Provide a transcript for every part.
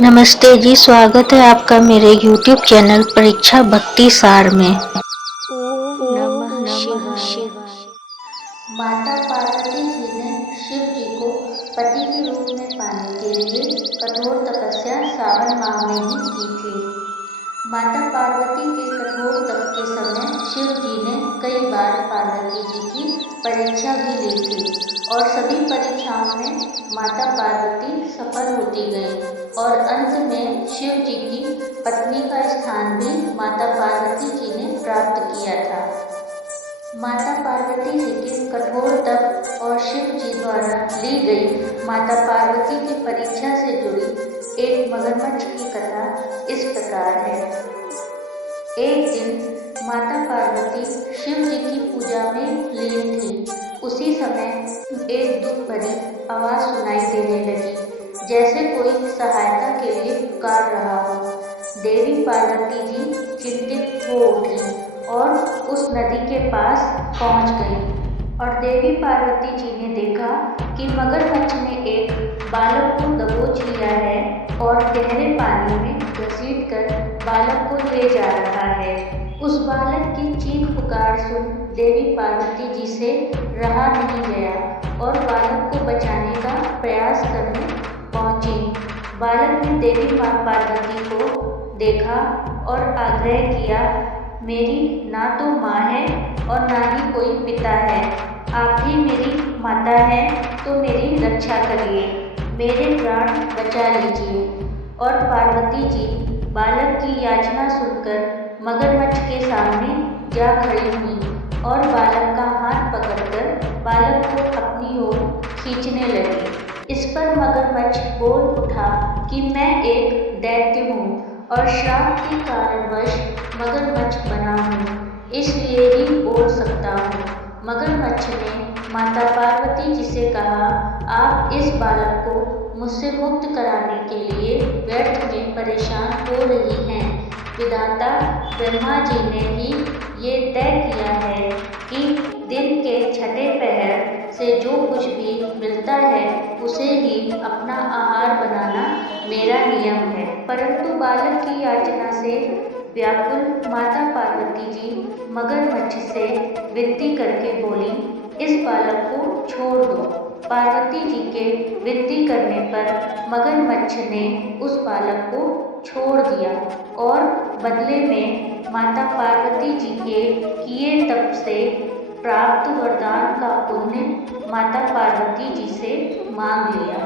नमस्ते जी, स्वागत है आपका मेरे YouTube चैनल परीक्षा भक्ति सार में। ओम नमः शिवाय। माता पार्वती जी ने शिव जी को पति के रूप में पाने के लिए कठोर तपस्या सावन माह में ही की थी। माता पार्वती के कठोर तप के समय शिव जी ने कई बार पार्वती जी की परीक्षा भी ली थी और सभी परीक्षाओं में माता पार्वती सफल होती गई और अंत में शिव जी की पत्नी का स्थान भी माता पार्वती जी ने प्राप्त किया था। माता पार्वती जी के कठोर तप और शिव जी द्वारा ली गई माता पार्वती की परीक्षा से जुड़ी एक मगरमच्छ की कथा इस प्रकार है। एक दिन माता पार्वती शिव जी की पूजा में लीन थी। उसी समय एक दुख भरी आवाज सुनाई देने लगी, जैसे कोई सहायता के लिए पुकार रहा हो। देवी पार्वती जी चिंतित हो उठी और उस नदी के पास पहुंच गई और देवी पार्वती जी ने देखा कि मगरमच्छ ने एक बालक को दबोच लिया है और गहरे पानी में घसीटकर बालक को ले जा रहा है। उस बालक की चीख पुकार सुन देवी पार्वती जी से रहा नहीं गया और बालक को बचाने का प्रयास करने पहुंची। बालक ने देवी माँ पार्वती को देखा और आग्रह किया, मेरी ना तो माँ है और ना ही कोई पिता है। आप ही मेरी माता हैं तो मेरी रक्षा करिए, मेरे प्राण बचा लीजिए। और पार्वती जी बालक की याचना सुनकर मगरमच्छ के सामने जा खड़ी हुई और बालक का हाथ पकड़कर बालक को अपनी ओर खींचने लगी। इस पर मगरमच्छ बोल उठा कि मैं एक दैत्य हूँ और श्राप के कारणवश मगरमच्छ बना हूँ, इसलिए ही बोल सकता हूँ। मगरमच्छ ने माता पार्वती जी से कहा, आप इस बालक को मुझसे मुक्त कराने के लिए व्यर्थ में परेशान हो रही हैं। विधाता ब्रह्मा जी ने ही ये तय किया है कि दिन के छठे पहर से जो कुछ भी मिलता है उसे ही अपना आहार बनाना मेरा नियम है। परंतु बालक की याचना से व्याकुल माता पार्वती जी मगरमच्छ से विनती करके बोली, इस बालक को छोड़ दो। पार्वती जी के विनती करने पर मगरमच्छ ने उस बालक को छोड़ दिया और बदले में माता पार्वती जी के किए तप से प्राप्त वरदान का पुण्य माता पार्वती जी से मांग लिया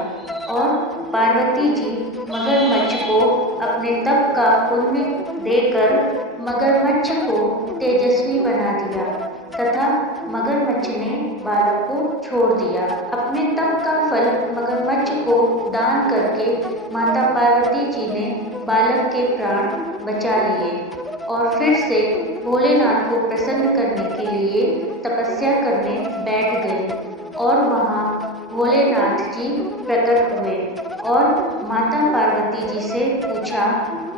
और पार्वती जी मगरमच्छ को अपने तप का पुण्य देकर मगरमच्छ को तेजस्वी बना दिया तथा मगरमच्छ ने बालक को छोड़ दिया। अपने तप का फल मगरमच्छ को दान करके माता पार्वती जी ने बालक के प्राण बचा लिए और फिर से भोलेनाथ को प्रसन्न करने के लिए तपस्या करने बैठ गए और वहाँ भोलेनाथ जी प्रकट हुए और माता पार्वती जी से पूछा,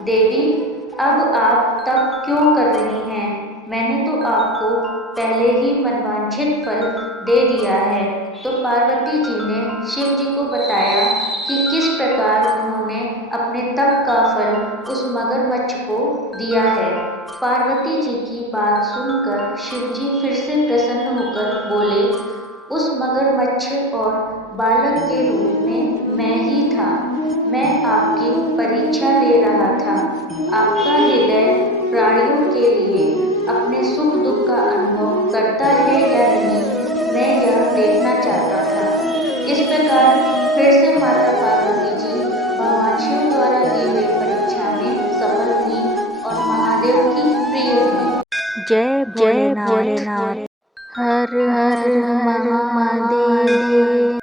देवी अब आप तप क्यों कर रही हैं? मैंने तो आपको पहले ही मनवांछित फल दे दिया है। तो पार्वती जी ने शिव जी को बताया कि किस प्रकार उन्होंने अपने तप का फल उस मगरमच्छ को दिया है। पार्वती जी की बात सुनकर शिव जी फिर से प्रसन्न होकर बोले, उस मगरमच्छ और बालक के रूप में मैं ही था। मैं आपकी परीक्षा ले रहा था। आपका हृदय प्राणियों के लिए अपने सुख दुख का अनुभव करता है या नहीं, मैं यह देखना चाहता था। इस प्रकार फिर से माता पार्वती जी भगवान द्वारा दी गई परीक्षा में सफल हुई और महादेव की प्रिय हुई। जय जय भोलेनाथ। भोलेनाथ। हर हर महादेव।